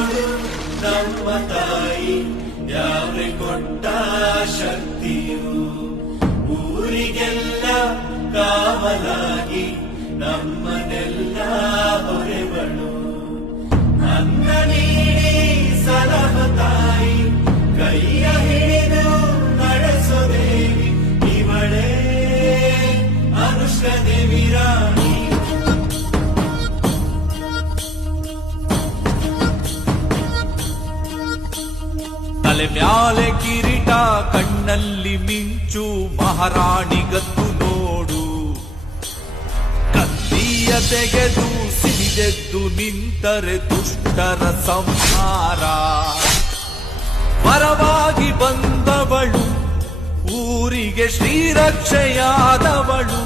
ನೋಡು ನಮ್ಮ ತಾಯಿ ಯಾವ್ರೆ ಕೊಟ್ಟ ಶಕ್ತಿಯು ಊರಿಗೆಲ್ಲ ಕಾವಲಾಗಿ ನಮ್ಮನೆಲ್ಲ ಹೊರೆವಳು ಅನ್ನ ನೀಡಿ ಸಲಹ ತಾಯಿ ಕೈಯ ಹಿಡಿದು ನಡೆಸೋ ದೇವಿ ಇವಳೇ ಅನುಷ್ಕ ದೇವಿ ರಾಣಿ ತಲೆ ಮ್ಯಾಲೆ ಕಿರೀಟ ಕಣ್ಣಲ್ಲಿ ಮಿಂಚು ಮಹಾರಾಣಿಗತ್ತು ನೋಡು ಕತ್ತಿಯ ತೆಗೆದು ಸಿಡಿದೆದ್ದು ನಿಂತರೆ ದುಷ್ಟರ ಸಂಹಾರ ಪರವಾಗಿ ಬಂದವಳು ಊರಿಗೆ ಶ್ರೀರಕ್ಷೆಯಾದವಳು